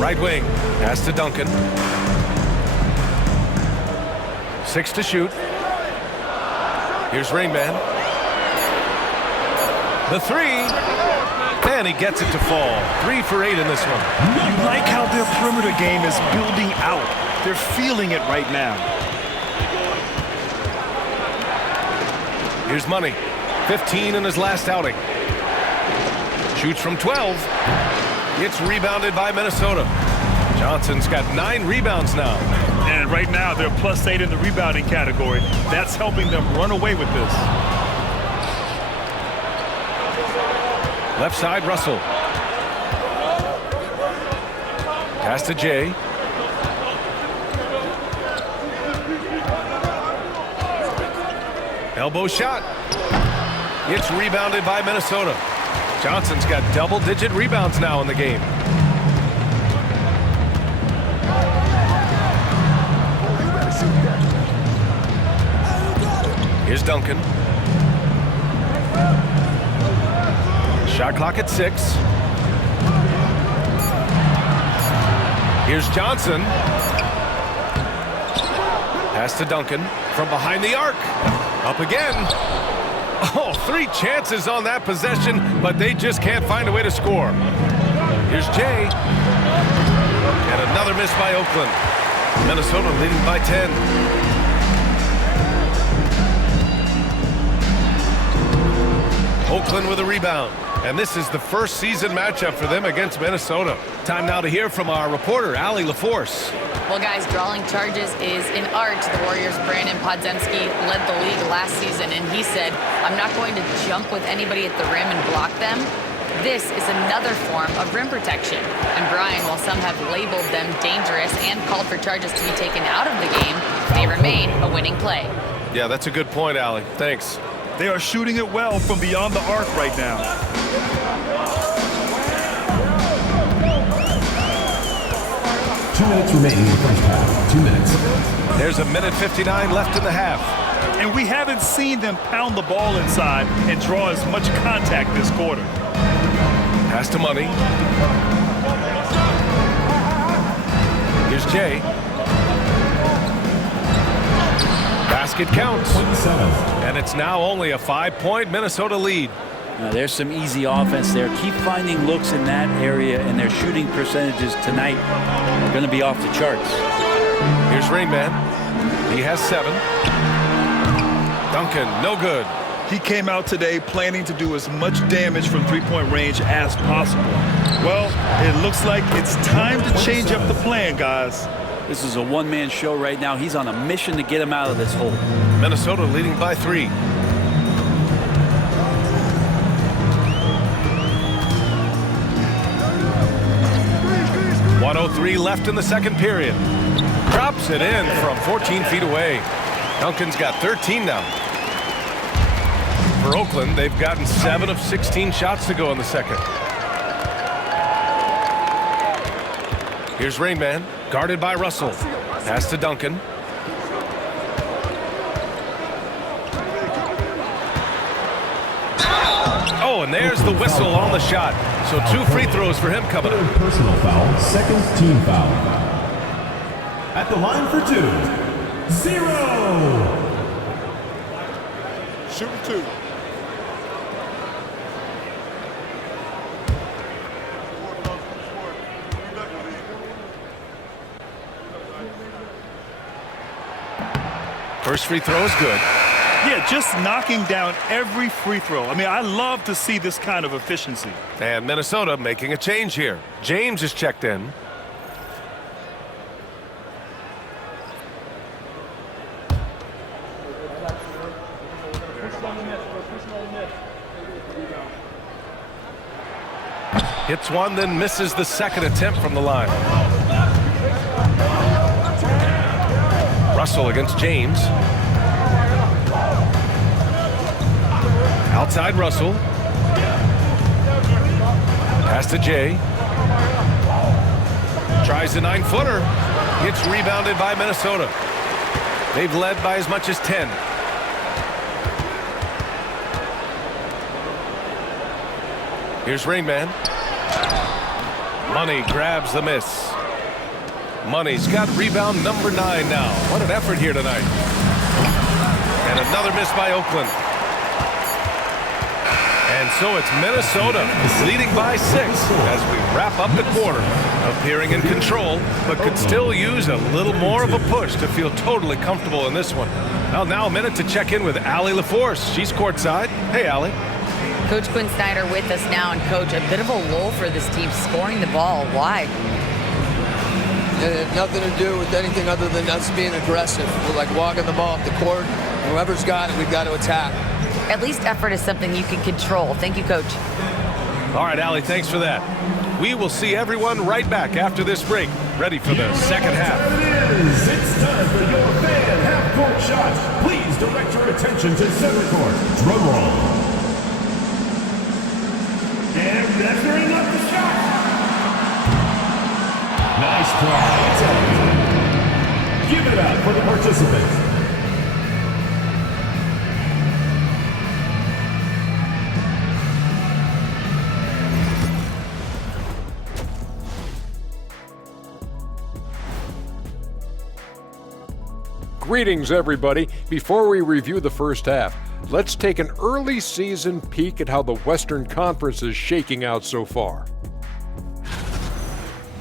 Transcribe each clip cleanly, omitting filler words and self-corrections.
Right wing. Pass to Duncan. 6 to shoot. Here's Rainman. The 3. And he gets it to fall. 3 for 8 in this one. You like how their perimeter game is building out. They're feeling it right now. Here's Money. 15 in his last outing. Shoots from 12. It's rebounded by Minnesota. Johnson's got 9 rebounds now. And right now they're +8 in the rebounding category. That's helping them run away with this. Left side, Russell. Pass to Jay. Elbow shot. It's rebounded by Minnesota. Johnson's got double-digit rebounds now in the game. Here's Duncan. Shot clock at 6. Here's Johnson. Pass to Duncan from behind the arc. Up again. Oh, 3 chances on that possession, but they just can't find a way to score. Here's Jay. And another miss by Oakland. Minnesota leading by 10. Oakland with a rebound. And this is the first season matchup for them against Minnesota. Time now to hear from our reporter, Allie LaForce. Well, guys, drawing charges is an art. The Warriors' Brandon Podziemski led the league last season, and he said, I'm not going to jump with anybody at the rim and block them. This is another form of rim protection. And Brian, while some have labeled them dangerous and called for charges to be taken out of the game, they remain a winning play. Yeah, that's a good point, Allie. Thanks. They are shooting it well from beyond the arc right now. Two minutes remaining in the first half. 2 minutes. There's a minute 59 left in the half. And we haven't seen them pound the ball inside and draw as much contact this quarter. Pass to Money. Here's Jay. Basket counts. And it's now only a 5-point Minnesota lead. There's some easy offense there. Keep finding looks in that area, and their shooting percentages tonight are going to be off the charts. Here's Rainman. He has 7. Duncan, no good. He came out today planning to do as much damage from three-point range as possible. Well, it looks like it's time to change up the plan, guys. This is a one-man show right now. He's on a mission to get him out of this hole. Minnesota leading by 3. .103 left in the second period. Drops it in from 14 feet away. Duncan's got 13 now. For Oakland, they've gotten 7 of 16 shots to go in the second. Here's Rainman, guarded by Russell. Pass to Duncan. Oh, and there's the whistle on the shot. So 2 free throws for him coming up. Personal foul, second team foul. At the line for 2, 0. Shooting 2. First free throw is good. Yeah, just knocking down every free throw. I mean, I love to see this kind of efficiency. And Minnesota making a change here. James is checked in. Hits one, then misses the second attempt from the line. Russell against James. Outside Russell. Pass to Jay. Tries the 9-footer. Gets rebounded by Minnesota. They've led by as much as 10. Here's Rainman. Money grabs the miss. Money's got rebound number 9 now. What an effort here tonight. And another miss by Oakland. And so it's Minnesota leading by 6 as we wrap up the quarter. Appearing in control, but could still use a little more of a push to feel totally comfortable in this one. Well, now a minute to check in with Allie LaForce. She's courtside. Hey, Allie. Coach Quinn Snyder with us now. And, Coach, a bit of a lull for this team scoring the ball. Why? It had nothing to do with anything other than us being aggressive. We're like walking the ball up the court. Whoever's got it, we've got to attack. At least effort is something you can control. Thank you, Coach. All right, Allie, thanks for that. We will see everyone right back after this break, ready for the second half. It is. It's time for your fan half-court shots. Please direct your attention to center court. Drum roll. And measuring up the shot. Nice try. Give it up for the participants. Greetings, everybody. Before we review the first half, let's take an early season peek at how the Western Conference is shaking out so far.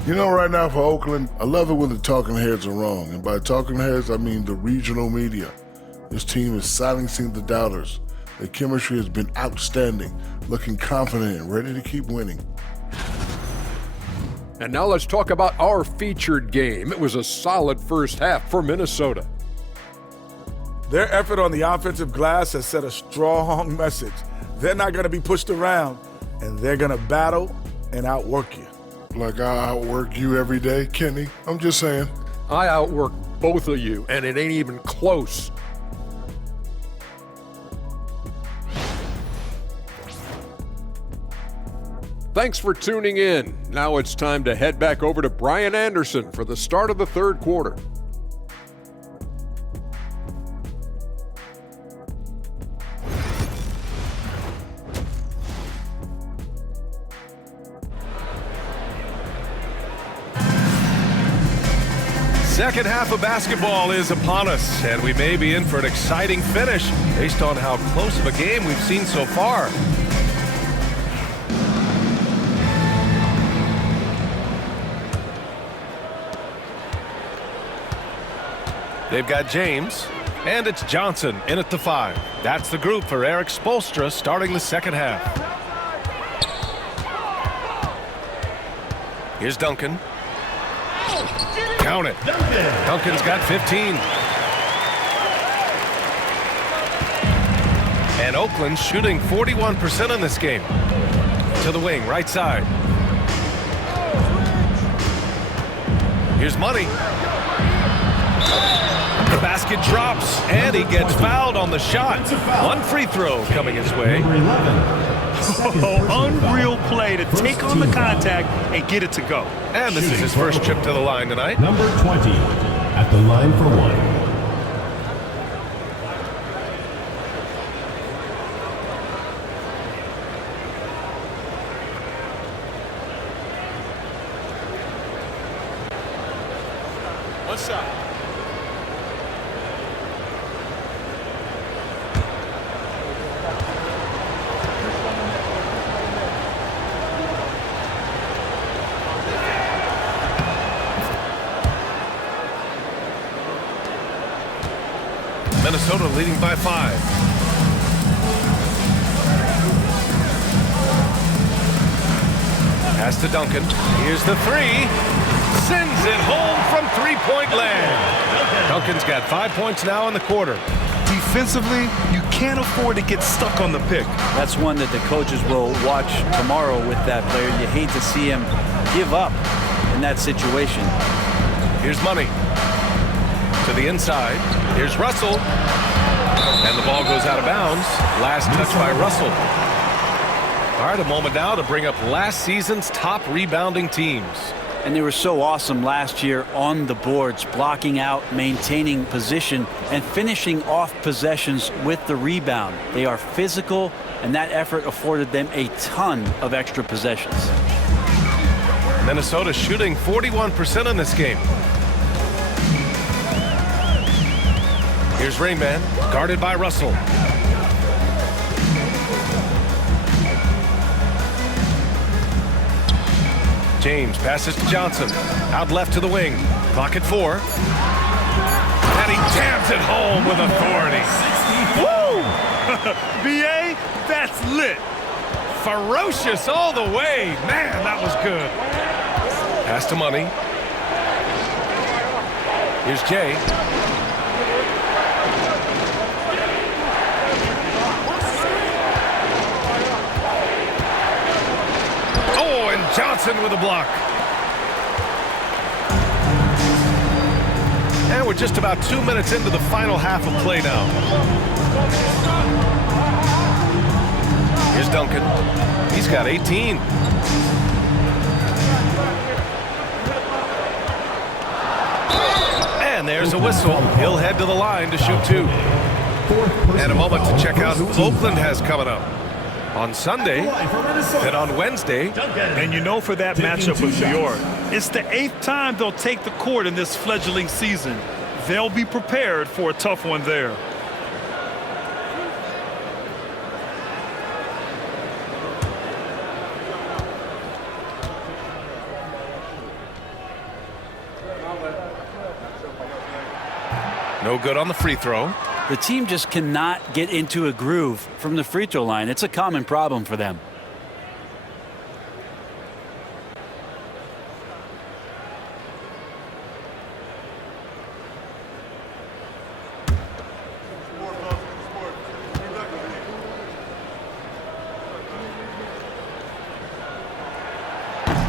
You know, right now for Oakland, I love it when the talking heads are wrong. And by talking heads, I mean the regional media. This team is silencing the doubters. Their chemistry has been outstanding, looking confident and ready to keep winning. And now let's talk about our featured game. It was a solid first half for Minnesota. Their effort on the offensive glass has set a strong message. They're not going to be pushed around, and they're going to battle and outwork you. Like I outwork you every day, Kenny. I'm just saying. I outwork both of you, and it ain't even close. Thanks for tuning in. Now it's time to head back over to Brian Anderson for the start of the third quarter. Second half of basketball is upon us, and we may be in for an exciting finish based on how close of a game we've seen so far. They've got James, and it's Johnson in at the 5. That's the group for Eric Spoelstra starting the second half. Here's Duncan. Count it. Duncan's got 15. And Oakland shooting 41% in this game. To the wing, right side. Here's Money. The basket drops, and he gets fouled on the shot. One free throw coming his way. Unreal play to take on the contact and get it to go. And this is his first trip to the line tonight. Number 20 at the line for one. What's up? Minnesota leading by 5. Pass to Duncan. Here's the 3. Sends it home from three-point land. Duncan's got 5 points now in the quarter. Defensively, you can't afford to get stuck on the pick. That's one that the coaches will watch tomorrow with that player. You hate to see him give up in that situation. Here's Money. To the inside. Here's Russell. And the ball goes out of bounds. Last touch by Russell. All right, a moment now to bring up last season's top rebounding teams. And they were so awesome last year on the boards, blocking out, maintaining position, and finishing off possessions with the rebound. They are physical, and that effort afforded them a ton of extra possessions. Minnesota shooting 41% in this game. Here's Rainman, guarded by Russell. James passes to Johnson. Out left to the wing. Clock at 4. And he jams it home with authority. Woo! BA, that's lit. Ferocious all the way. Man, that was good. Pass to Money. Here's Jay. Oh, and Johnson with a block. And we're just about 2 minutes into the final half of play now. Here's Duncan. He's got 18. And there's a whistle. He'll head to the line to shoot 2. And a moment to check out who Oakland has coming up. On Sunday, then on Wednesday. And you know, for that matchup with New York, it's the 8th time they'll take the court in this fledgling season. They'll be prepared for a tough one there. No good on the free throw. The team just cannot get into a groove from the free throw line. It's a common problem for them.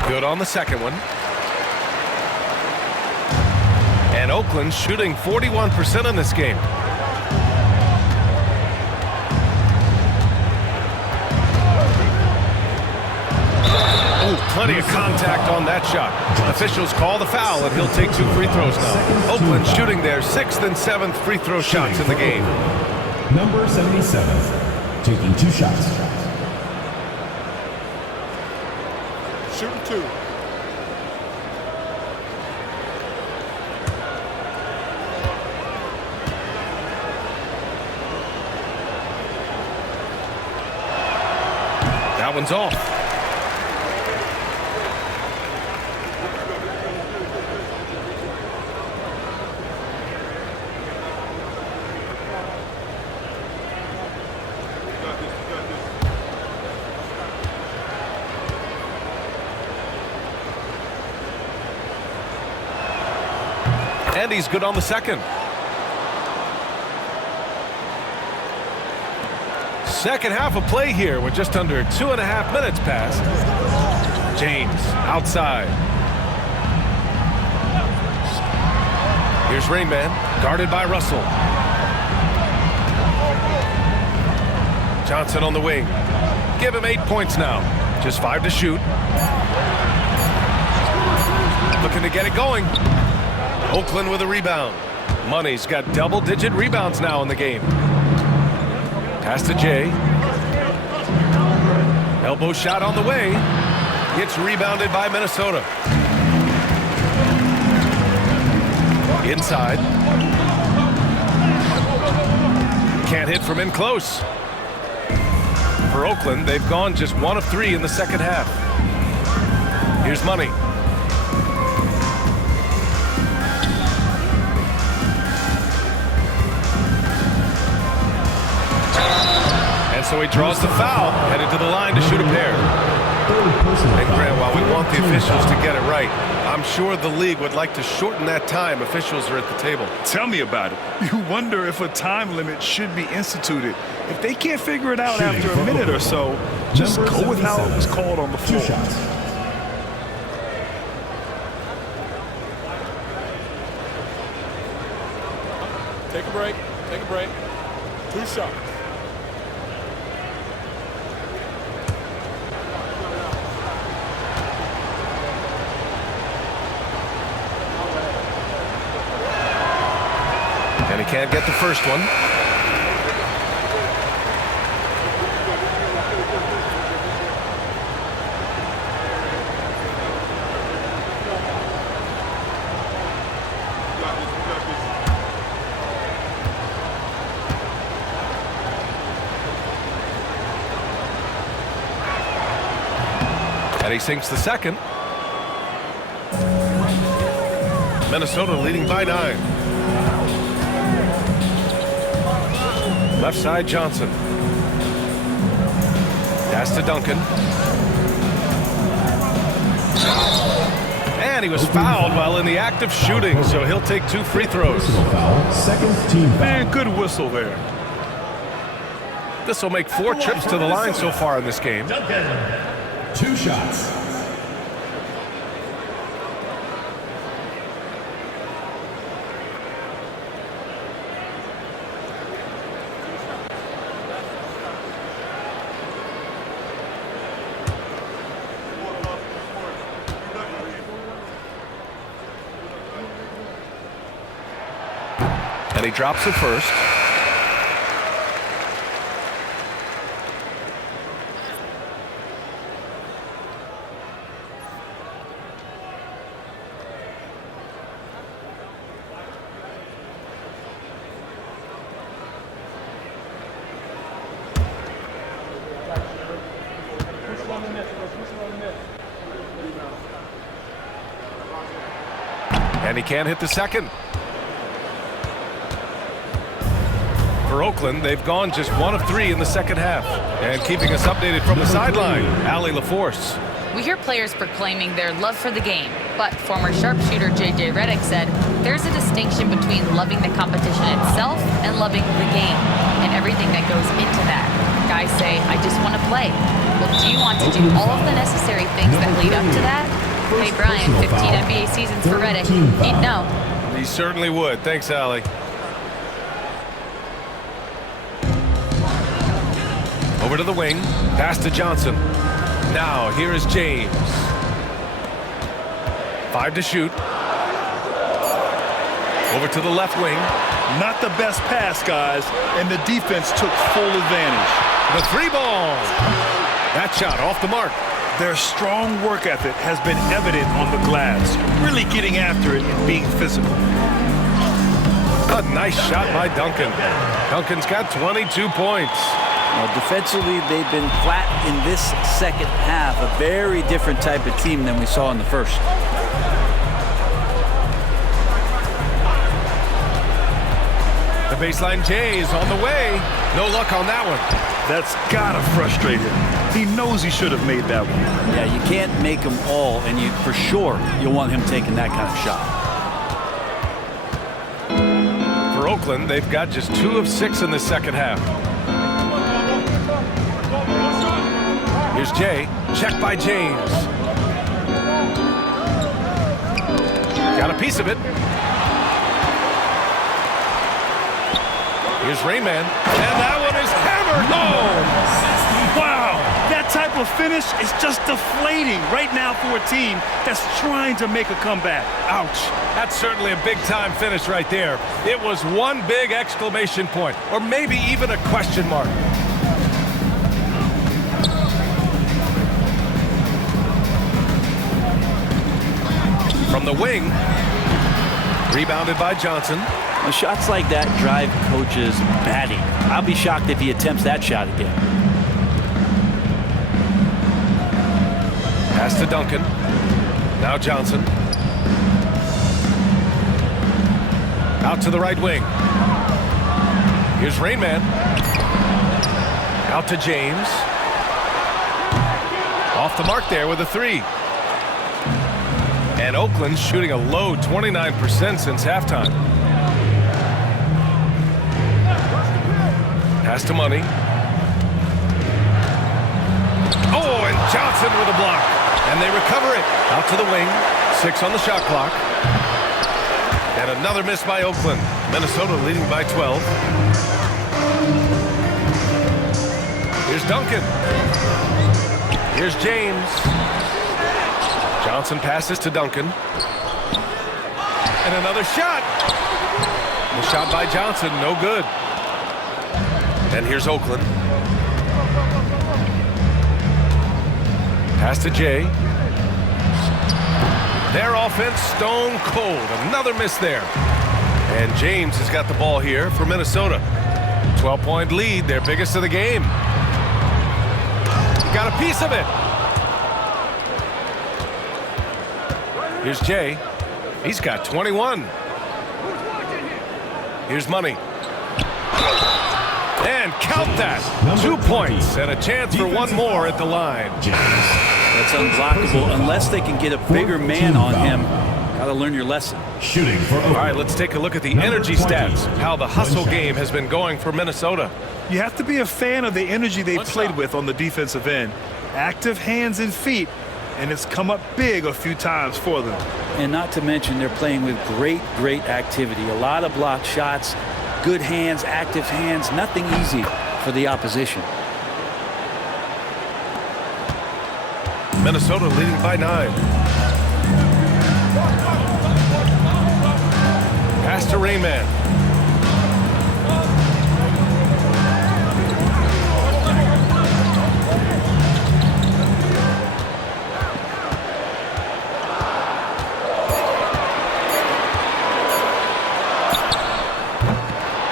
Good on the second one. And Oakland shooting 41% in this game. Plenty of contact on that shot. Officials call the foul, and he'll take 2 free throws now. Oakland shooting their 6th and 7th free throw shots in the game. Number 77, taking 2 shots. Shooting 2. That one's off. And he's good on the second. Second half of play here with just under 2.5 minutes passed. James outside. Here's Rainman, guarded by Russell. Johnson on the wing. Give him 8 points now. Just 5 to shoot. Looking to get it going. Oakland with a rebound. Money's got double-digit rebounds now in the game. Pass to Jay. Elbow shot on the way. Gets rebounded by Minnesota. Inside. Can't hit from in close. For Oakland, they've gone just 1 of 3 in the second half. Here's Money. And so he draws the foul, headed to the line to shoot a pair. And Grant, while we want the officials to get it right, I'm sure the league would like to shorten that time officials are at the table. Tell me about it. You wonder if a time limit should be instituted. If they can't figure it out after a minute or so, just go with how it was called on the floor. 2 shots. Take a break. Take a break. 2 shots. And he can't get the first one. And he sinks the second. Minnesota leading by 9. Left side, Johnson. Pass to Duncan. And he was fouled while in the act of shooting, so he'll take 2 free throws. Second team foul. Man, good whistle there. This will make 4 trips to the line so far in this game. 2 shots. And he drops it first. And he can't hit the second. For Oakland, they've gone just 1 of 3 in the second half. And keeping us updated from the sideline, Allie LaForce. We hear players proclaiming their love for the game, but former sharpshooter J.J. Redick said there's a distinction between loving the competition itself and loving the game and everything that goes into that. Guys say, I just want to play. Well, do you want to do all of the necessary things that lead up to that? Hey, Brian, 15 NBA seasons for Redick. He'd know. He certainly would. Thanks, Allie. Over to the wing. Pass to Johnson. Now, here is James. 5 to shoot. Over to the left wing. Not the best pass, guys, and the defense took full advantage. The 3-ball. That shot off the mark. Their strong work ethic has been evident on the glass, really getting after it and being physical. A nice shot by Duncan. Duncan's got 22 points. Well, defensively, they've been flat in this second half. A very different type of team than we saw in the first. The baseline J is on the way. No luck on that one. That's gotta frustrate him. He knows he should have made that one. Yeah, you can't make them all, and you for sure you'll want him taking that kind of shot. For Oakland, they've got just 2 of 6 in the second half. Here's Jay. Check by James. Got a piece of it. Here's Rayman. And that one is hammered home. Wow, that type of finish is just deflating right now for a team that's trying to make a comeback. Ouch. That's certainly a big-time finish right there. It was one big exclamation point, or maybe even a question mark. From the wing, rebounded by Johnson. Well, shots like that drive coaches batty. I'll be shocked if he attempts that shot again. Pass to Duncan. Now Johnson. Out to the right wing. Here's Rayman. Out to James. Off the mark there with a 3. And Oakland shooting a low 29% since halftime. Pass to Money. Oh, and Johnson with a block. And they recover it. Out to the wing. 6 on the shot clock. And another miss by Oakland. Minnesota leading by 12. Here's Duncan. Here's James. Johnson passes to Duncan. And another shot. The shot by Johnson, no good. And here's Oakland. Pass to Jay. Their offense stone cold. Another miss there. And James has got the ball here for Minnesota. 12-point lead, their biggest of the game. Got a piece of it. Here's Jay. He's got 21. Here's Money. And count that. 2 points and a chance for one more at the line. That's unblockable unless they can get a bigger man on him. Got to learn your lesson. Shooting for All right, let's take a look at the energy stats, how the hustle game has been going for Minnesota. You have to be a fan of the energy they played with on the defensive end. Active hands and feet, and it's come up big a few times for them. And not to mention they're playing with great activity. A lot of blocked shots, good hands, active hands, nothing easy for the opposition. Minnesota leading by 9. Pass to Rayman.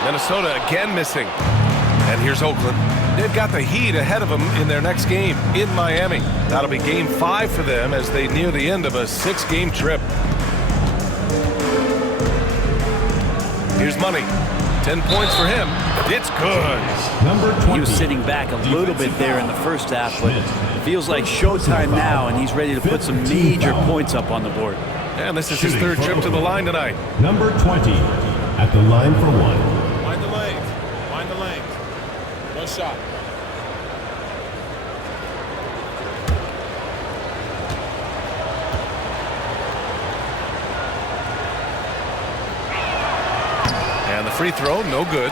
Minnesota again missing. And here's Oakland. They've got the Heat ahead of them in their next game in Miami. That'll be game 5 for them as they near the end of a 6-game trip. Here's Money. 10 points for him. It's good. He was sitting back a little bit there in the first half, but it feels like showtime now, and he's ready to put some major points up on the board. And this is his 3rd trip to the line tonight. Number 20 at the line for 1. Wind the lanes. Wind the lanes. No shot. And the free throw, no good.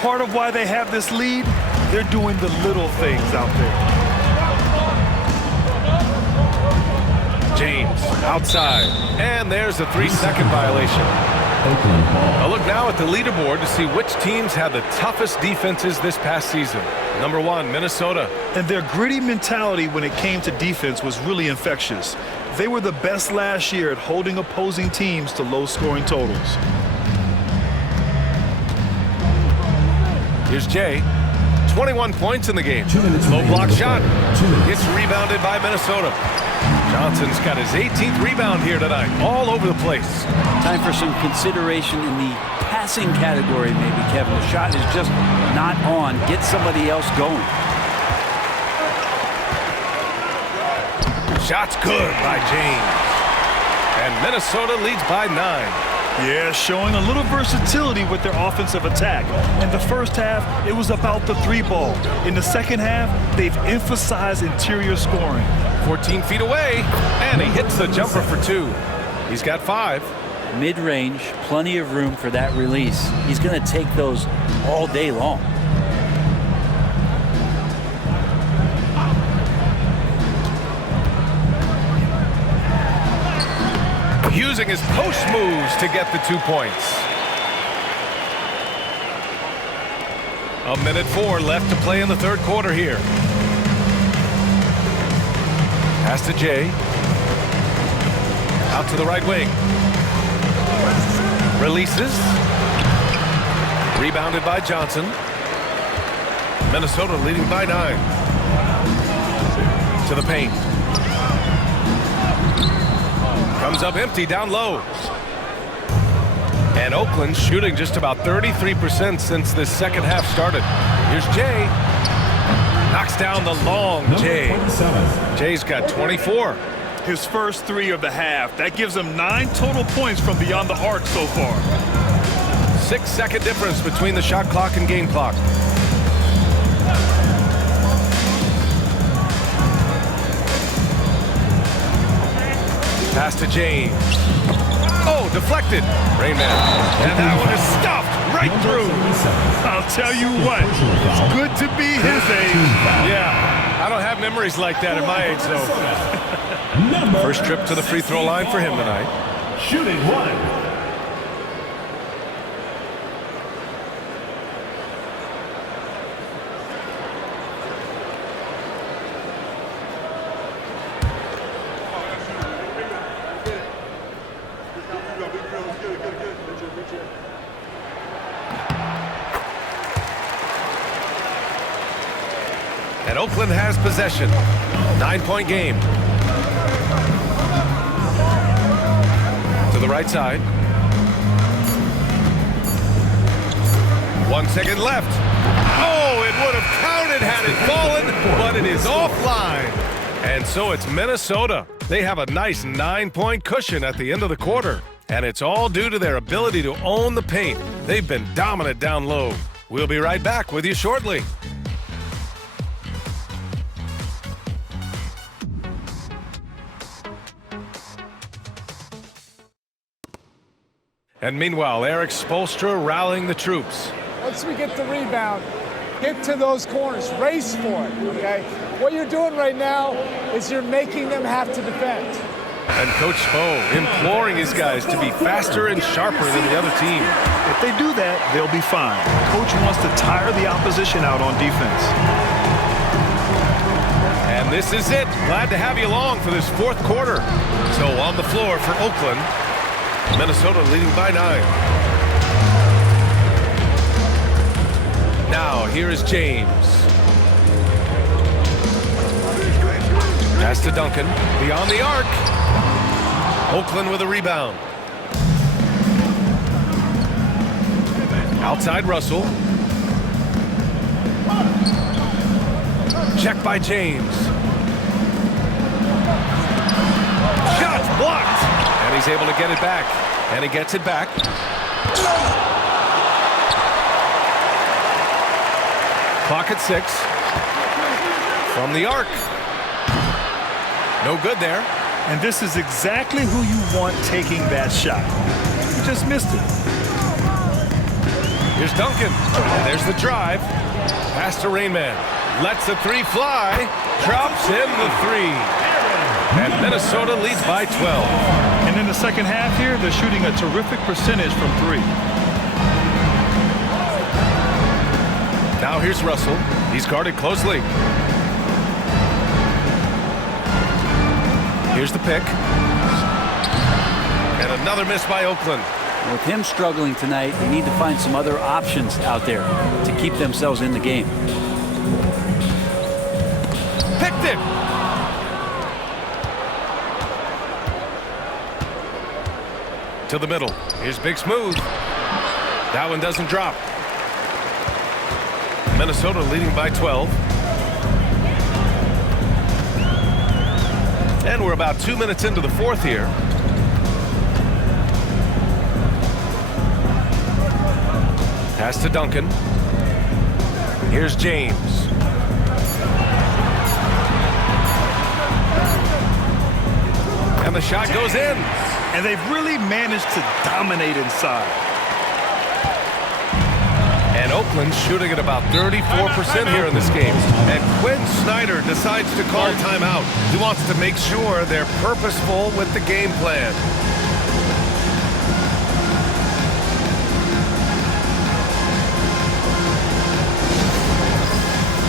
Part of why they have this lead, they're doing the little things out there. James outside. And there's a 3-second violation. A look now at the leaderboard to see which teams had the toughest defenses this past season. Number 1, Minnesota. And their gritty mentality when it came to defense was really infectious. They were the best last year at holding opposing teams to low-scoring totals. Here's Jay. 21 points in the game. Low block shot. It's rebounded by Minnesota. Johnson's got his 18th rebound here tonight. All over the place. Time for some consideration in the passing category, maybe, Kevin. The shot is just not on. Get somebody else going. Shot's good by James. And Minnesota leads by 9. Yeah, showing a little versatility with their offensive attack. In the first half, it was about the 3-ball. In the second half, they've emphasized interior scoring. 14 feet away, and he hits the jumper for 2. He's got 5. Mid-range, plenty of room for that release. He's going to take those all day long. Using his post moves to get the 2 points. 1:04 left to play in the 3rd quarter here. Pass to Jay. Out to the right wing. Releases. Rebounded by Johnson. Minnesota leading by 9. To the paint. Comes up empty down low. And Oakland shooting just about 33% since this second half started. Here's Jay. Knocks down the long Jay. Jay's got 24. His first 3 of the half. That gives him 9 total points from beyond the arc so far. 6-second difference between the shot clock and game clock. Pass to James. Oh, deflected. Rayman. And that one is stuffed right through. I'll tell you what, it's good to be his age. Yeah, I don't have memories like that at my age, though. First trip to the free throw line for him tonight. Shooting 1. And Oakland has possession. 9-point game. the right side. 1 second left. Oh, it would have counted had it fallen, but it is offline. And so it's Minnesota. They have a nice 9-point cushion at the end of the quarter. And it's all due to their ability to own the paint. They've been dominant down low. We'll be right back with you shortly. And meanwhile, Eric Spoelstra rallying the troops. Once we get the rebound, get to those corners, race for it, okay? What you're doing right now is you're making them have to defend. And Coach Spo imploring his guys to be faster and sharper than the other team. If they do that, they'll be fine. Coach wants to tire the opposition out on defense. And this is it. Glad to have you along for this fourth quarter. So on the floor for Oakland, Minnesota leading by 9. Now here is James. Pass to Duncan. Beyond the arc. Oakland with a rebound. Outside Russell. Check by James. Shots blocked. And he's able to get it back. And he gets it back. Clock at 6. From the arc. No good there. And this is exactly who you want taking that shot. You just missed it. Here's Duncan. And there's the drive. Pass to Rainman. Lets the 3 fly. Drops in the 3. And Minnesota leads by 12. And in the second half here, they're shooting a terrific percentage from 3. Now here's Russell. He's guarded closely. Here's the pick. And another miss by Oakland. With him struggling tonight, they need to find some other options out there to keep themselves in the game. Picked it. To the middle. Here's Big Smooth. That one doesn't drop. Minnesota leading by 12. And we're about 2 minutes into the fourth here. Pass to Duncan. Here's James. And the shot goes in. And they've really managed to dominate inside. And Oakland shooting at about 34% here in this game. And Quinn Snyder decides to call timeout. He wants to make sure they're purposeful with the game plan.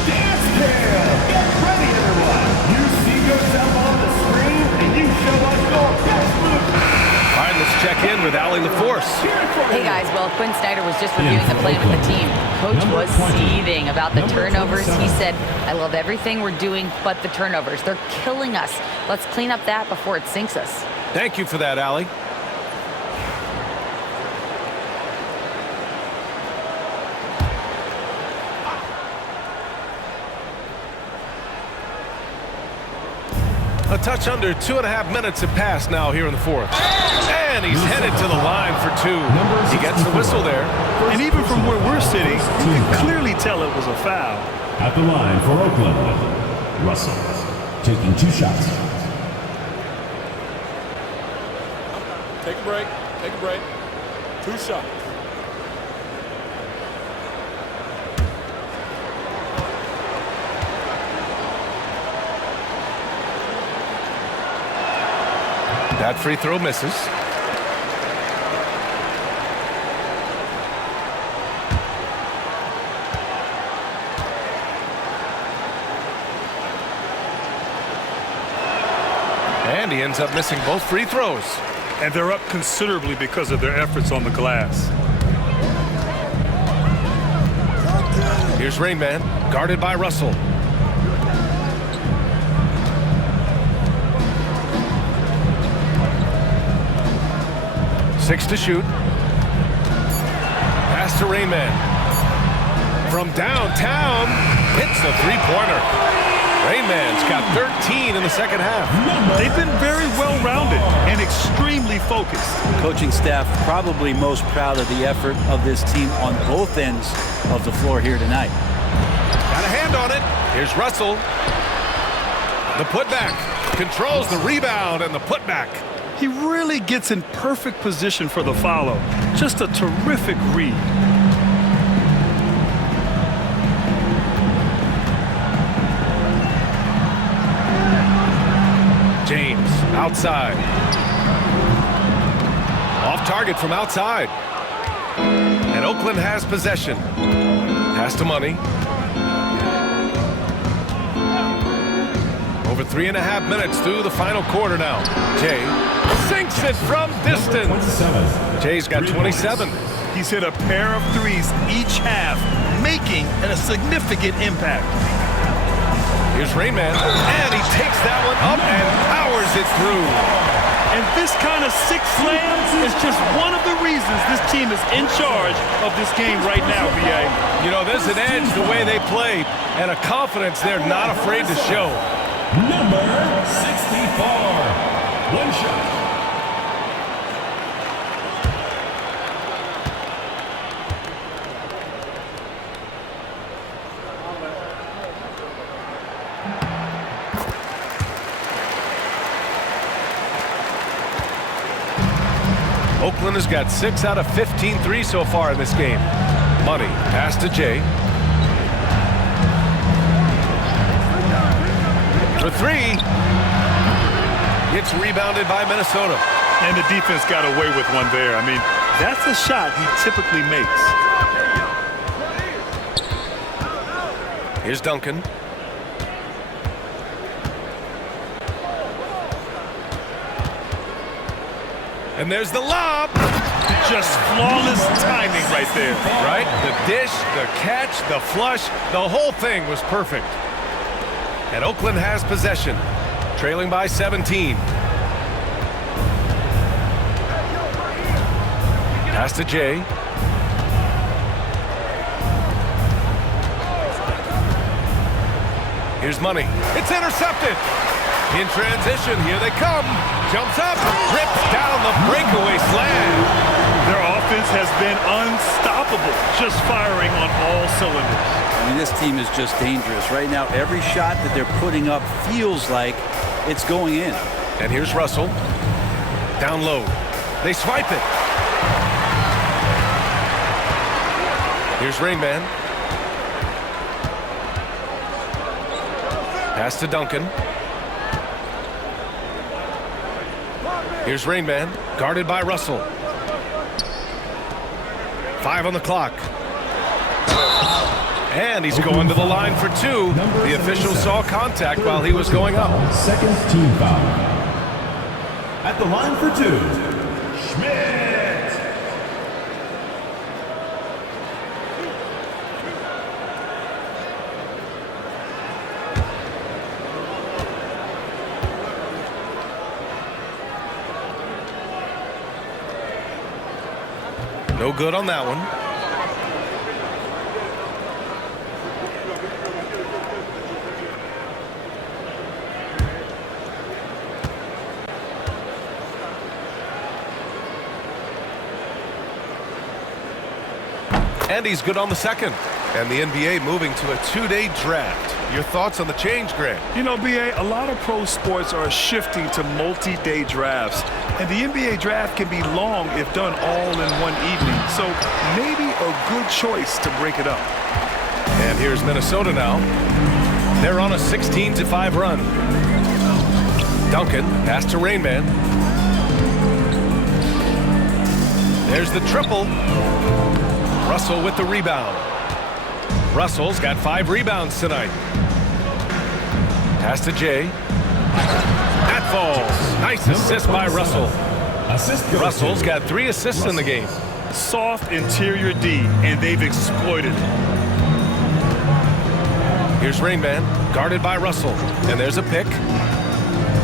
Dance Pail! Get ready, everyone! You see yourself on the screen, and you show us your best move. All right, let's check in with Allie LaForce. Hey guys, well, Quinn Snyder was just reviewing the plan with the team. Coach was seething about the turnovers. He said, I love everything we're doing but the turnovers. They're killing us. Let's clean up that before it sinks us. Thank you for that, Allie. A touch under 2.5 minutes have passed now here in the fourth. And he's headed to the line for 2. He gets the whistle there. And even from where we're sitting, you can clearly tell it was a foul. At the line for Oakland, Russell taking 2 shots. Take a break. Take a break. 2 shots. That free throw misses. And he ends up missing both free throws. And they're up considerably because of their efforts on the glass. Here's Rainman, guarded by Russell. 6 to shoot. Pass to Rainman. From downtown, hits the three-pointer. Rainman's got 13 in the second half. They've been very well-rounded and extremely focused. Coaching staff probably most proud of the effort of this team on both ends of the floor here tonight. Got a hand on it. Here's Russell. The putback. Controls the rebound and the putback. He really gets in perfect position for the follow. Just a terrific read. James outside. Off target from outside. And Oakland has possession. Pass to Money. Over 3.5 minutes through the final quarter now. Jay sinks it from distance. Jay's got 27. He's hit a pair of threes each half, making a significant impact. Here's Rainman, and he takes that one up and powers it through. And this kind of six slam is just one of the reasons this team is in charge of this game right now, BA. You know, there's an edge the way they played and a confidence they're not afraid to show. Number 64. One shot. Oakland has got 6 out of 15 threes so far in this game. Money, pass to Jay. For 3. It's rebounded by Minnesota. And the defense got away with one there. I mean, that's a shot he typically makes. Here's Duncan. And there's the lob. Just flawless timing right there. Right? The dish, the catch, the flush, the whole thing was perfect. And Oakland has possession, trailing by 17. Pass to Jay. Here's Money. It's intercepted. In transition, here they come. Jumps up, rips down the breakaway slam. Their offense has been unstoppable, just firing on all cylinders. I mean, this team is just dangerous. Right now, every shot that they're putting up feels like it's going in. And here's Russell. Down low. They swipe it. Here's Rainman. Pass to Duncan. Here's Rainman, guarded by Russell. 5 on the clock. And he's going to the line for 2. The official saw contact while he was going up. Second team foul. At the line for 2, Schmidt. No good on that one. And he's good on the second. And the NBA moving to a 2-day draft. Your thoughts on the change, Grant? You know, BA, a lot of pro sports are shifting to multi-day drafts. And the NBA draft can be long if done all in one evening. So maybe a good choice to break it up. And here's Minnesota now. They're on a 16-5 run. Duncan, pass to Rainman. There's the triple. Russell with the rebound. Russell's got 5 rebounds tonight. Pass to Jay. That falls. Nice assist by Russell. Russell's got 3 assists in the game. Soft interior D, and they've exploited it. Here's Rainman, guarded by Russell. And there's a pick.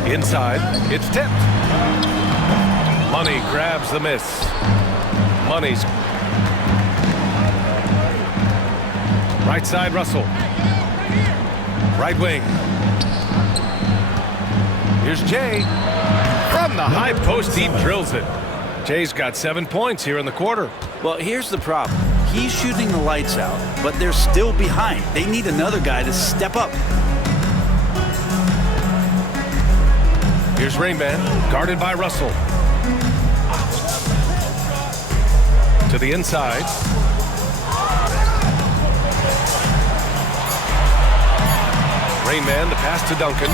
Inside, it's tipped. Money grabs the miss. Money's right side, Russell. Right wing. Here's Jay. From the high post, he drills it. Jay's got 7 points here in the quarter. Well, here's the problem. He's shooting the lights out, but they're still behind. They need another guy to step up. Here's Rainman, guarded by Russell. To the inside. Rainman, the pass to Duncan.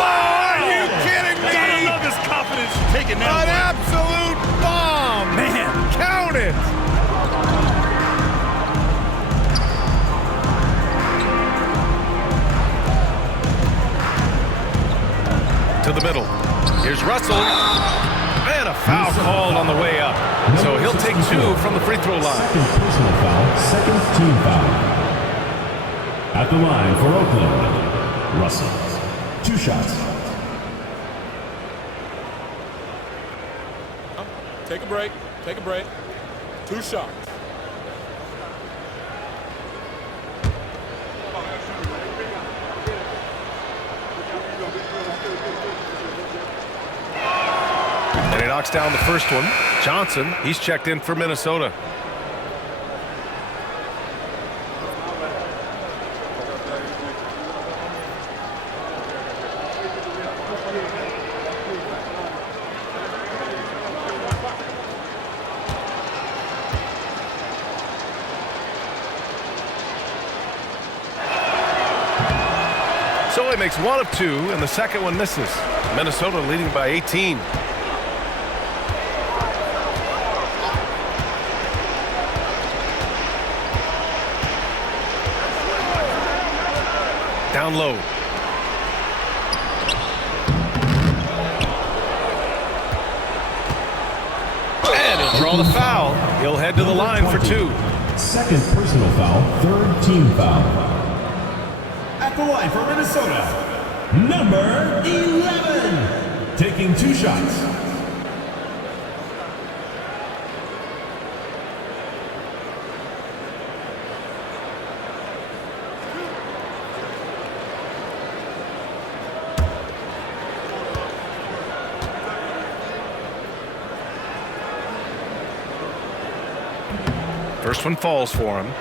Are you kidding me? Gotta love his confidence taking that An one. absolute bomb! Man, Count it! To the middle. Here's Russell. And a foul called on the way up. So he'll take 2 from the free throw line. Second personal foul, second team foul. At the line for Oakland, Russell. 2 shots. Take a break. Take a break. 2 shots. And he knocks down the first one. Johnson, he's checked in for Minnesota. So he makes 1 of 2, and the second one misses. Minnesota leading by 18. Down low. And he'll draw the foul. He'll head to the line for 2. Second personal foul, third team foul. At the line for Minnesota, number 11, taking 2 shots. First one falls for him.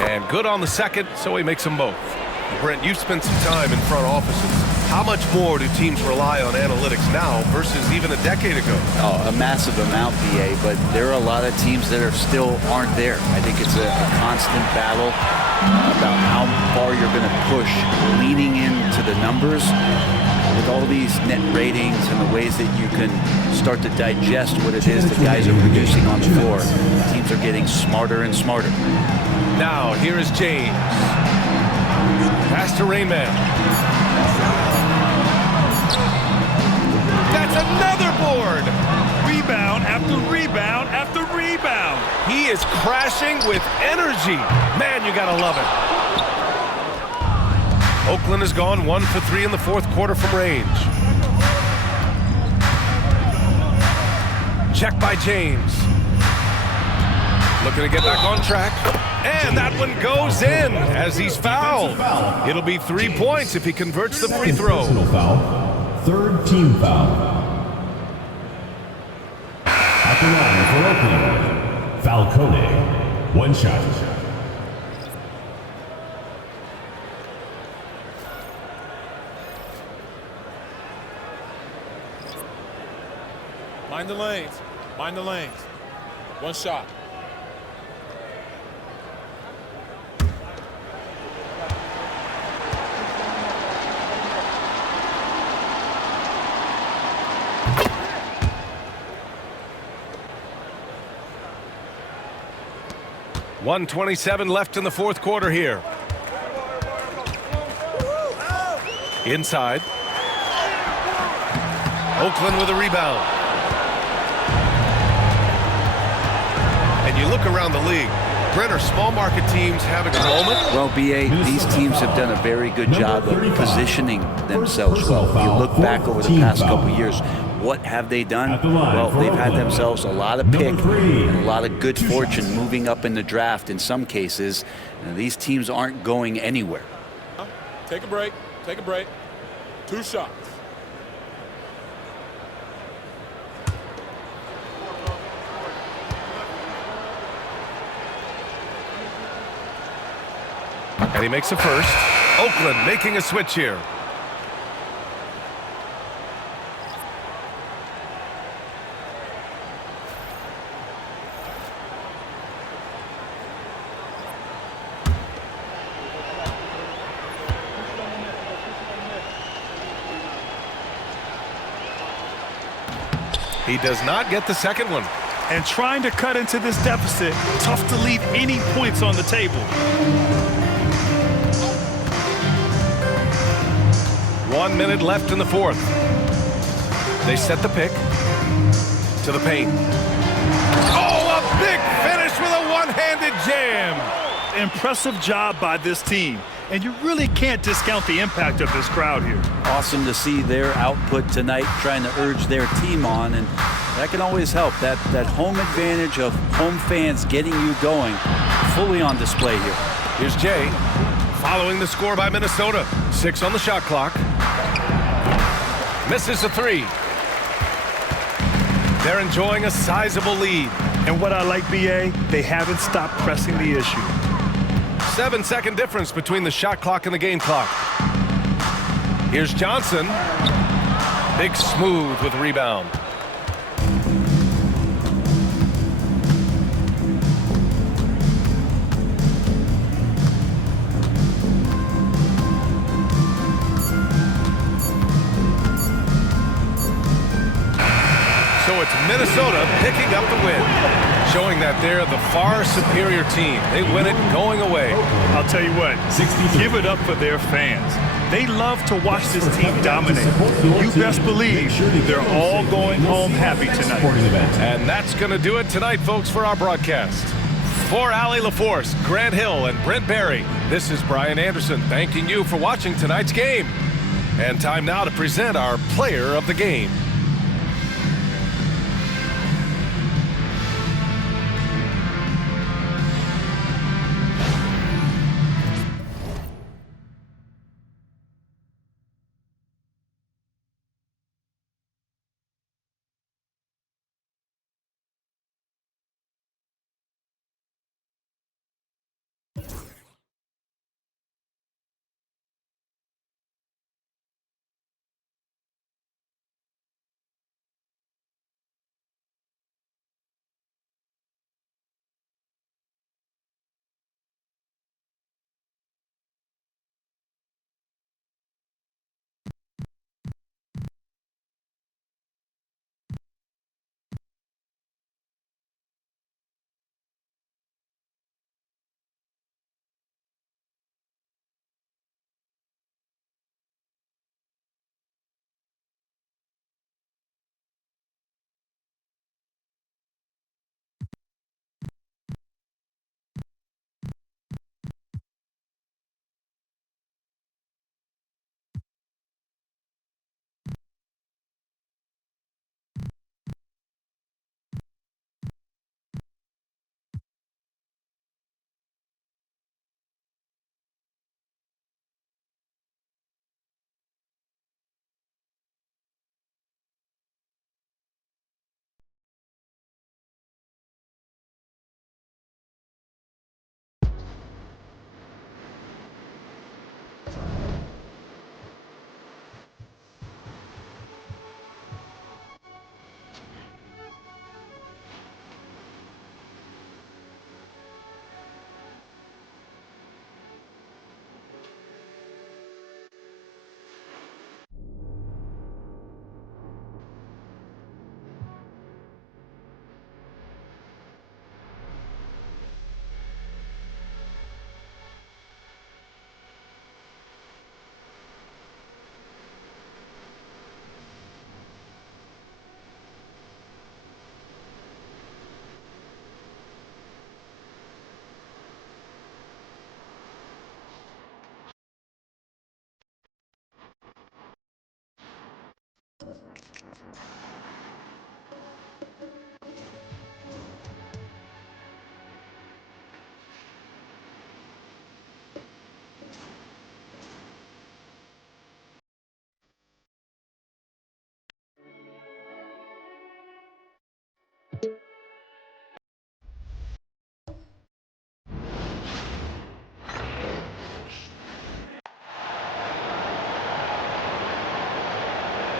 And good on the second, so he makes them both. Brent, you've spent some time in front offices. How much more do teams rely on analytics now versus even a decade ago? Oh, a massive amount, BA, but there are a lot of teams that are still aren't there. I think it's a constant battle about how far you're going to push, leaning into the numbers with all these net ratings and the ways that you can start to digest what it is the guys are producing on the floor. Teams are getting smarter and smarter. Now, here is James. Pass to Rainman. That's another board. Rebound after rebound after rebound. He is crashing with energy. Man, you gotta love it. Oakland has gone 1 for 3 in the fourth quarter from range. Check by James. Looking to get back on track. And that one goes in as he's fouled. It'll be 3 points if he converts the free throw. Personal foul, third team foul. At the line for Oakland, Falcone, 1 shot. Mind the lanes. Mind the lanes. 1 shot. .127 left in the fourth quarter here. Inside. Oakland with a rebound. And you look around the league. Brent, are small market teams having a moment? Well, BA, these teams have done a very good job of positioning themselves well. If you look back over the past couple of years, what have they done? Well, they've had themselves a lot of pick and a lot of good fortune moving up in the draft in some cases. And these teams aren't going anywhere. Take a break. Take a break. 2 shots. And he makes a first. Oakland making a switch here. He does not get the second one. And trying to cut into this deficit, tough to leave any points on the table. 1 minute left in the fourth. They set the pick to the paint. Oh, a big finish with a one-handed jam. Impressive job by this team. And you really can't discount the impact of this crowd here. Awesome to see their output tonight, trying to urge their team on, and that can always help. That home advantage of home fans getting you going, fully on display here. Here's Jay, following the score by Minnesota. 6 on the shot clock. Misses the 3. They're enjoying a sizable lead. And what I like, BA, they haven't stopped pressing the issue. 7-second difference between the shot clock and the game clock. Here's Johnson. Big Smooth with a rebound. So it's Minnesota picking up the win, showing that they're the far superior team. They win it going away. I'll tell you what, give it up for their fans. They love to watch this team dominate. You best believe they're all going home happy tonight. And that's going to do it tonight, folks, for our broadcast. For Allie LaForce, Grant Hill, and Brent Barry, this is Brian Anderson thanking you for watching tonight's game. And time now to present our player of the game.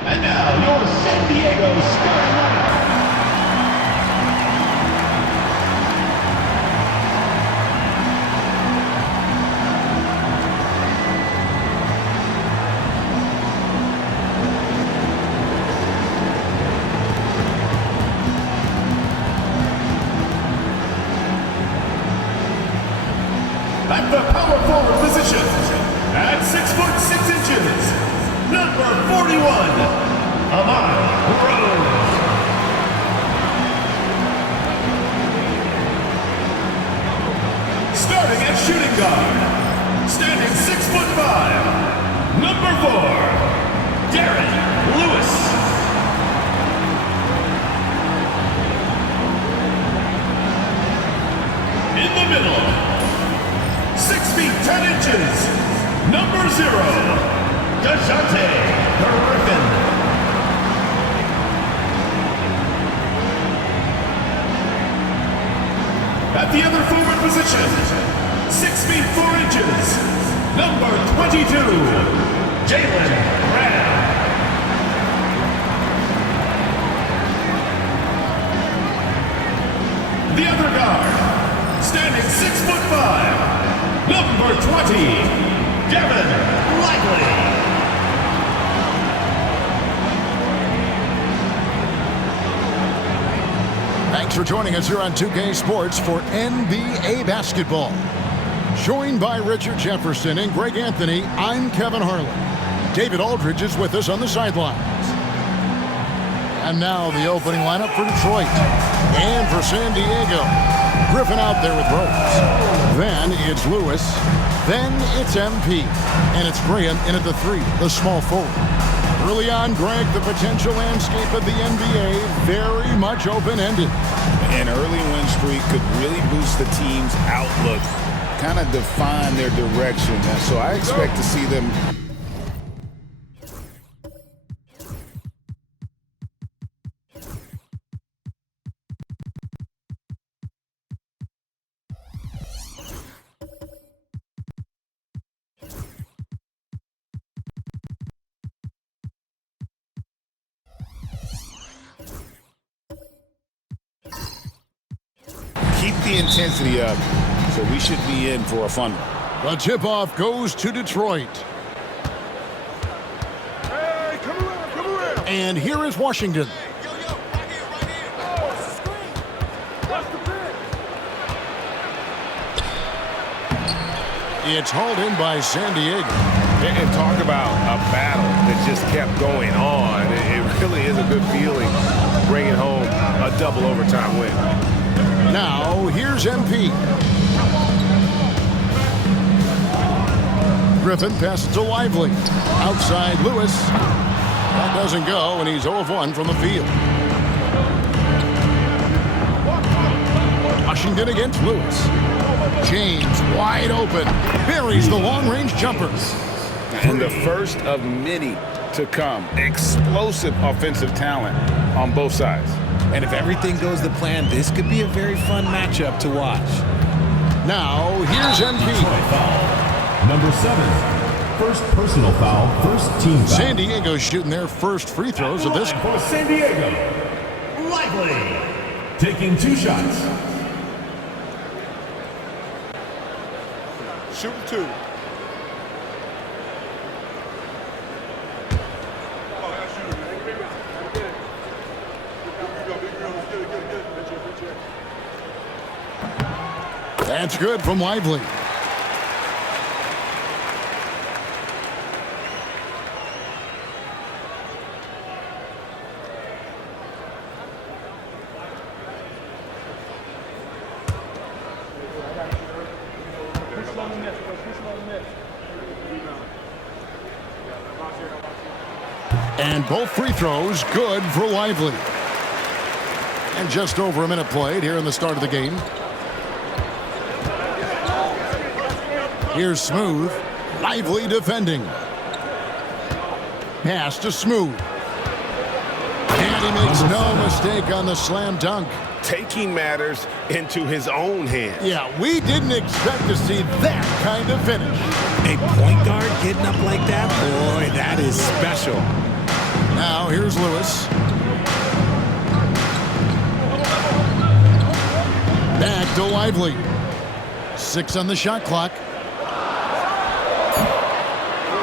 And now, your San Diego starting lineup. At the power forward position, at 6'6", number 41, Amon Rose. Starting at shooting guard, standing 6'5", number 4, Darren Lewis. In the middle, 6 feet 10 inches, number 0, DeJounte Griffin. At the other forward position, 6 feet 4 inches, number 22, Jalen Brown. The other guard, standing 6'5", number 20, Devin Lively. Thanks for joining us here on 2K Sports for NBA basketball. Joined by Richard Jefferson and Greg Anthony, I'm Kevin Harlan. David Aldridge is with us on the sidelines. And now the opening lineup for Detroit. And for San Diego, Griffin out there with Rose. Then it's Lewis. Then it's MP. And it's Graham in at the 3, the small forward. Early on, Greg, the potential landscape of the NBA very much open-ended. An early win streak could really boost the team's outlook, kind of define their direction. And so I expect to see them keep the intensity up, so we should be in for a fun one. The tip-off goes to Detroit. Hey, come around. And here is Washington. It's hauled in by San Diego. And talk about a battle that just kept going on. It really is a good feeling bringing home a double overtime win. Now, here's MP. Griffin passes to Lively. Outside Lewis. That doesn't go, and he's 0 of 1 from the field. Washington against Lewis. James wide open. Buries the long-range jumper. And the first of many to come. Explosive offensive talent on both sides. And if everything goes to plan, this could be a very fun matchup to watch. Now, here's MP. Number 7, first personal foul, first team foul. San Diego shooting their first free throws of this. For San Diego, Lively, taking 2 shots. Shoot 2. That's good from Lively. And both free throws good for Lively. And just over a minute played here in the start of the game. Here's Smooth. Lively defending. Pass to Smooth. And he makes no mistake on the slam dunk. Taking matters into his own hands. Yeah, we didn't expect to see that kind of finish. A point guard getting up like that, boy, that is special. Now here's Lewis. Back to Lively. 6 on the shot clock.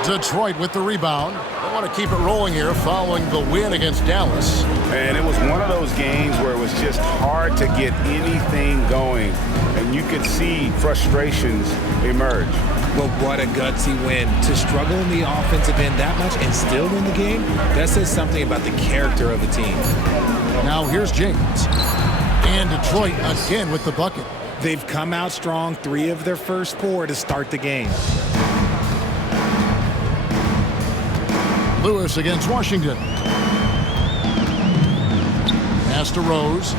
Detroit with the rebound. They want to keep it rolling here following the win against Dallas. And it was one of those games where it was just hard to get anything going. And you could see frustrations emerge. Well, what a gutsy win. To struggle in the offensive end that much and still win the game, that says something about the character of a team. Now here's James. And Detroit again with the bucket. They've come out strong, 3 of their first 4 to start the game. Lewis against Washington. Pass to Rose.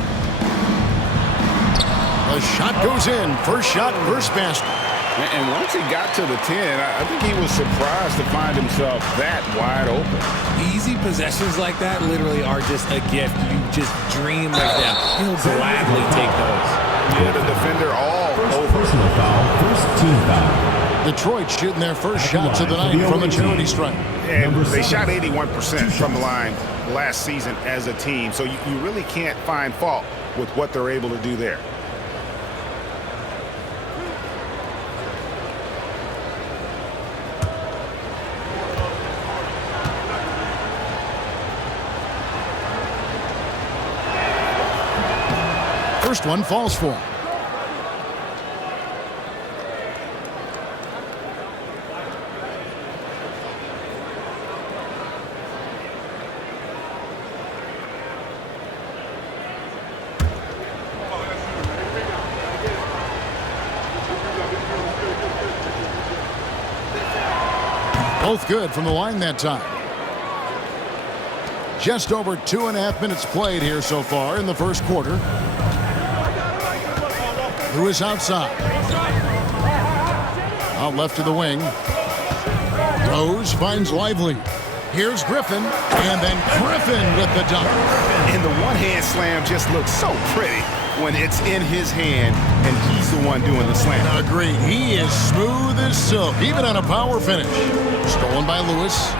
The shot goes in. First shot, first basket. And once he got to the 10, I think he was surprised to find himself that wide open. Easy possessions like that literally are just a gift. You just dream of them. He'll gladly take those. Yeah, the defender all over. Personal foul, first team foul. Detroit shooting their first shots of the night from the charity stripe. And they shot 81% from the line last season as a team, so you really can't find fault with what they're able to do there. First one falls for him. Both good from the line that time. Just over 2.5 minutes played here so far in the first quarter. Lewis outside. Out left to the wing. Rose finds Lively. Here's Griffin, and then Griffin with the dunk. And the one-hand slam just looks so pretty when it's in his hand and he's the one doing the slam. Agreed. He is smooth as silk, even on a power finish. Stolen by Lewis.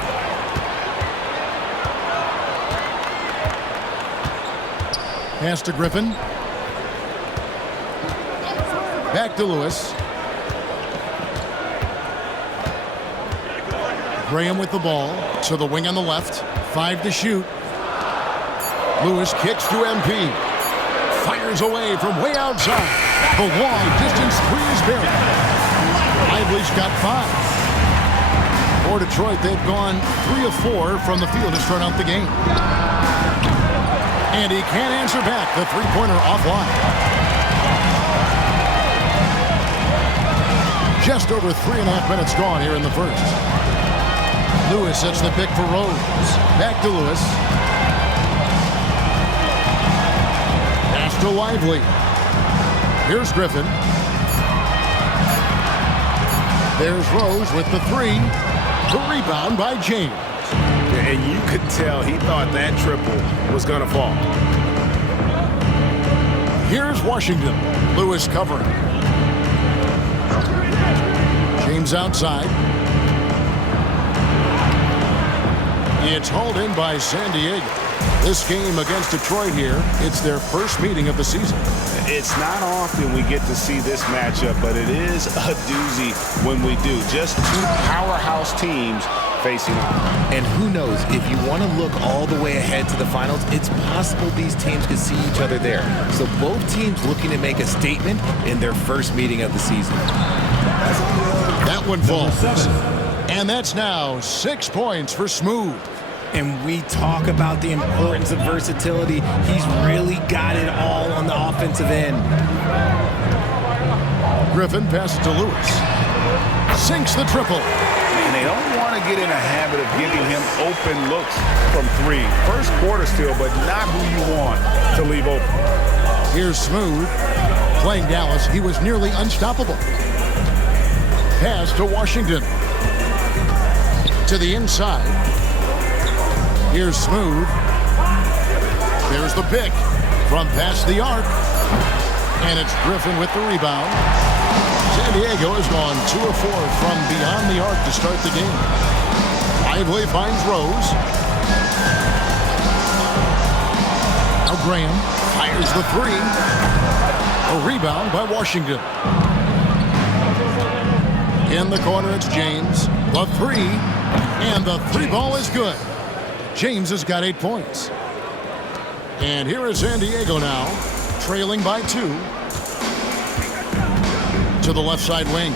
Pass to Griffin. Back to Lewis. Graham with the ball to the wing on the left. 5 to shoot. Lewis kicks to MP. Fires away from way outside. The long distance 3 is buried. Lively's got 5. For Detroit, they've gone 3 of 4 from the field to start out the game. And he can't answer back. The three-pointer offline. Just over 3.5 minutes gone here in the first. Lewis sets the pick for Rose. Back to Lewis. Pass to Lively. Here's Griffin. There's Rose with the 3. The rebound by James. And you could tell he thought that triple was going to fall. Here's Washington. Lewis covering. James outside. It's hauled in by San Diego. This game against Detroit here, it's their first meeting of the season. It's not often we get to see this matchup, but it is a doozy when we do. Just 2 powerhouse teams facing off. And who knows, if you want to look all the way ahead to the finals, it's possible these teams could see each other there. So both teams looking to make a statement in their first meeting of the season. That one falls. And that's now 6 points for Smooth. And we talk about the importance of versatility. He's really got it all on the offensive end. Griffin passes to Lewis. Sinks the triple. And they don't want to get in a habit of giving him open looks from three. First quarter still, but not who you want to leave open. Here's Smooth. Playing Dallas, he was nearly unstoppable. Pass to Washington. To the inside. Here's Smooth. There's the pick from past the arc. And it's Griffin with the rebound. San Diego has gone 2 of 4 from beyond the arc to start the game. Lively finds Rose. Now Graham fires the three. A rebound by Washington. In the corner, it's James. The three. And the three ball is good. James has got 8 points. And here is San Diego now, trailing by 2. To the left side wing.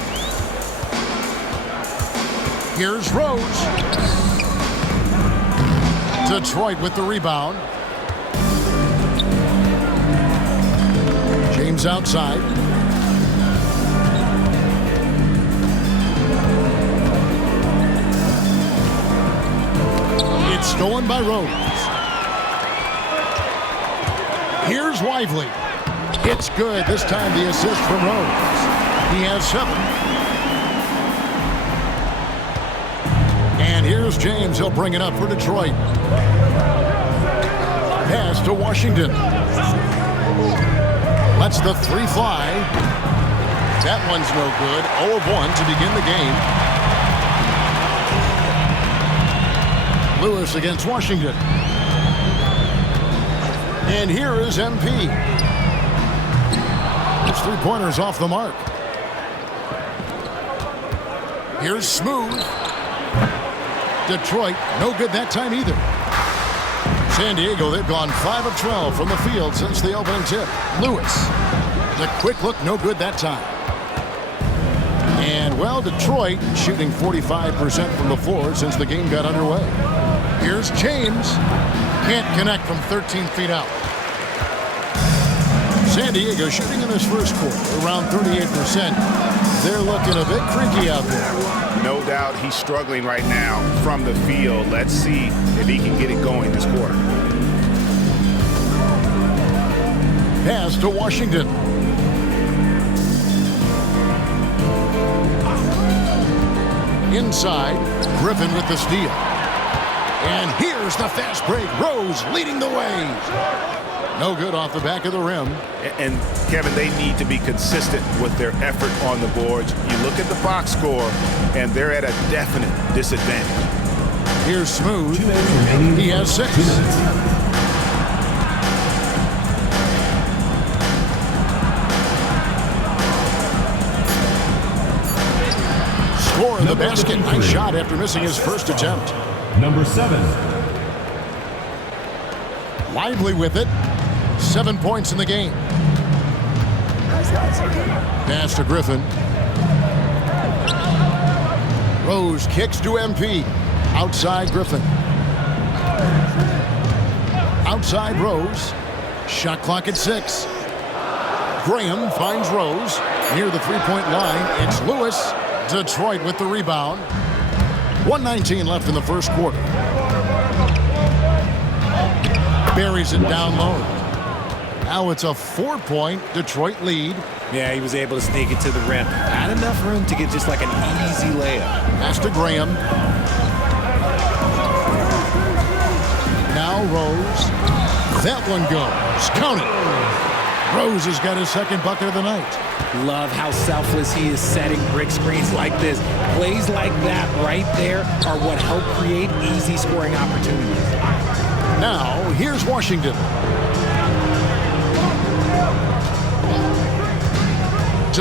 Here's Rose. Detroit with the rebound. James outside. It's stolen by Rose. Here's Lively. It's good. This time the assist from Rose. He has 7. And here's James. He'll bring it up for Detroit. Pass to Washington. Lets the three fly. That one's no good. 0 of 1 to begin the game. Lewis against Washington. And here is MP. His 3-pointers off the mark. Here's Smooth. Detroit, no good that time either. San Diego, they've gone 5 of 12 from the field since the opening tip. Lewis, the quick look, no good that time. And, well, Detroit shooting 45% from the floor since the game got underway. Here's James. Can't connect from 13 feet out. San Diego shooting in this first quarter around 38%. They're looking a bit creaky out there. No doubt he's struggling right now from the field. Let's see if he can get it going this quarter. Pass to Washington. Inside, Griffin with the steal. And here's the fast break. Rose leading the way. No good off the back of the rim. And Kevin, they need to be consistent with their effort on the boards. You look at the box score, and they're at a definite disadvantage. Here's Smooth. He has 6. Score in the basket. Nice shot after missing his first attempt. Number 7. Lively with it. 7 points in the game. Pass to Griffin. Rose kicks to MP. Outside Griffin. Outside Rose. Shot clock at 6. Graham finds Rose near the three-point line. It's Lewis. Detroit with the rebound. 1:19 left in the first quarter. Buries it down low. Now it's a 4-point Detroit lead. Yeah, he was able to sneak it to the rim. Not enough room to get just like an easy layup. Pass to Graham. Now Rose. That one goes. Count it. Rose has got his second bucket of the night. Love how selfless he is setting brick screens like this. Plays like that right there are what help create easy scoring opportunities. Now, here's Washington.